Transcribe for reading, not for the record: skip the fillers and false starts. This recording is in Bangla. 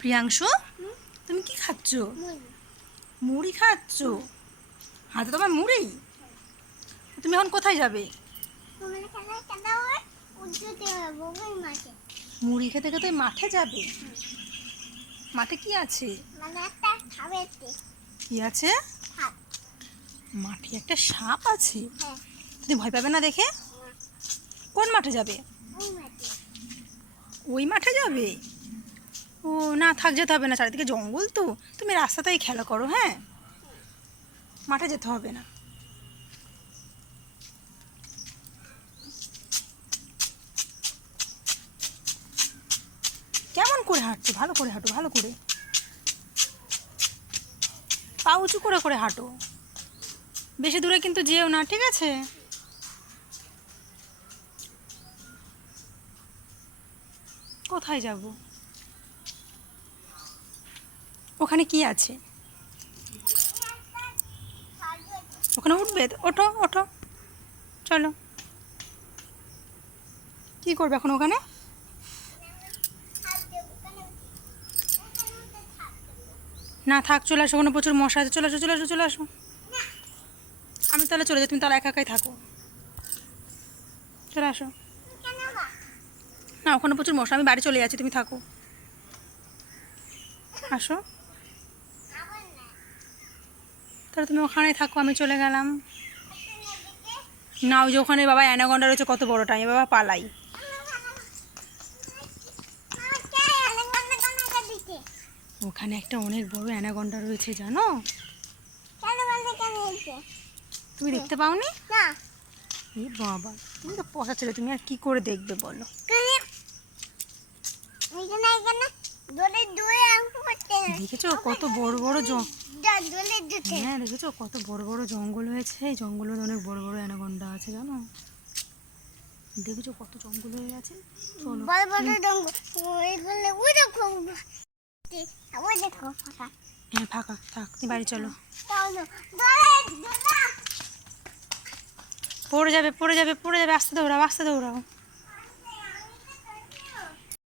প্রিয়াংশু, তুমি কি খাচ্ছ? মুড়ি খাচ্ছ? হাতে তোমার মুড়ি? তুমি এখন কোথায় যাবে? মুড়ি খেতে খেতে মাঠে যাবে? মাঠে কি আছে? কি আছে? মাঠে একটা সাপ আছে। তুমি ভয় পাবে না দেখে? কোন মাঠে যাবে? ওই মাঠে যাবে? ও না, থাক, যেতে হবে না, চারিদিকে জঙ্গল তো। তুমি রাস্তাতেই খেলা করো, হ্যাঁ? মাঠে যেতে হবে না। কেমন করে হাঁটছো? ভালো করে হাঁটো, ভালো করে পা উঁচু করে করে হাঁটো। বেশি দূরে কিন্তু যেও না, ঠিক আছে? কোথায় যাব? ওখানে কি আছে? ওখানে উঠবে? ওঠো ওঠো, চলো। কি করবে এখন ওখানে? না থাক, চলে আসো, ওখানে প্রচুর মশা আছে। চলে আসো, চলে আসো, চলে আসো। আমি তাহলে চলে যাই, তুমি তাহলে একা একাই থাকো। চলে আসো। না, ওখানে প্রচুর মশা, আমি বাড়ি চলে যাচ্ছি, তুমি থাকো। আসো। তাহলে তুমি ওখানেই থাকো, আমি চলে গেলাম। না, ওই যে ওখানে বাবা অ্যানাকন্ডা রয়েছে কত বড়টা, আমি বাবা পালাই। ওখানে একটা অনেক বড় অ্যানাকন্ডা রয়েছে, জানো? তুমি দেখতে পাওনি? না। এই বাবা, তুমি তো পচা ছেলে, তুমি আর কি করে দেখবে বলো? দেখেছো কত বড় বড় হ্যাঁ, দেখেছো কত বড় বড় জঙ্গল হয়েছে। এই জঙ্গলের মধ্যে অনেক বড় বড় অ্যানাকন্ডা আছে, জানো? দেখেছো কত জঙ্গল হয়ে গেছে। চলো, বড় বড় জঙ্গল, হ্যাঁ ফাঁকা থাক, তুমি বাড়ি চলো। পড়ে যাবে, পড়ে যাবে, পড়ে যাবে, আস্তে দৌড়াও, আস্তে দৌড়াও।